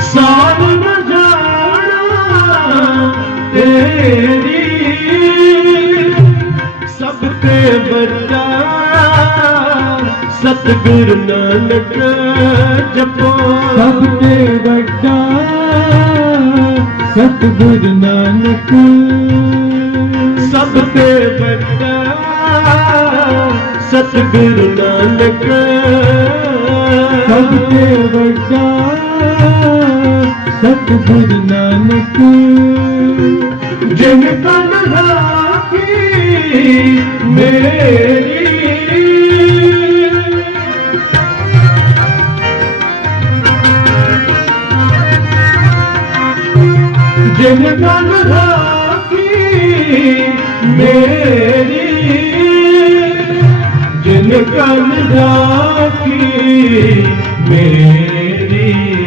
ਸਾਰ ਨ ਜਾਣਾ ਤੇਰੀ। ਸਭ ਤੇ ਬੱਚਾ ਸਤਿਗੁਰ ਨਾਨਕ ਜਪੋ। ਸਭ ਤੇ ਵੱਡਾ ਸਤਿਗੁਰ ਨਾਨਕ। ਸਭ ਤੇ ਵੱਡਾ ਸਤਿਗੁਰ ਨਾਨਕ। ਸਭ ਤੇ ਵੱਡਾ ਸਤਿਗੁਰ ਨਾਨਕ ਜਿਨ ਤਨ ਰਾਖੀ ਮੇਰੀ। ਜਿਨ ਤਨ ਰਾਖੀ ਮੇਰੀ ਜਿਨ ਕਨ ਰਾਖੀ ਮੇਰੀ।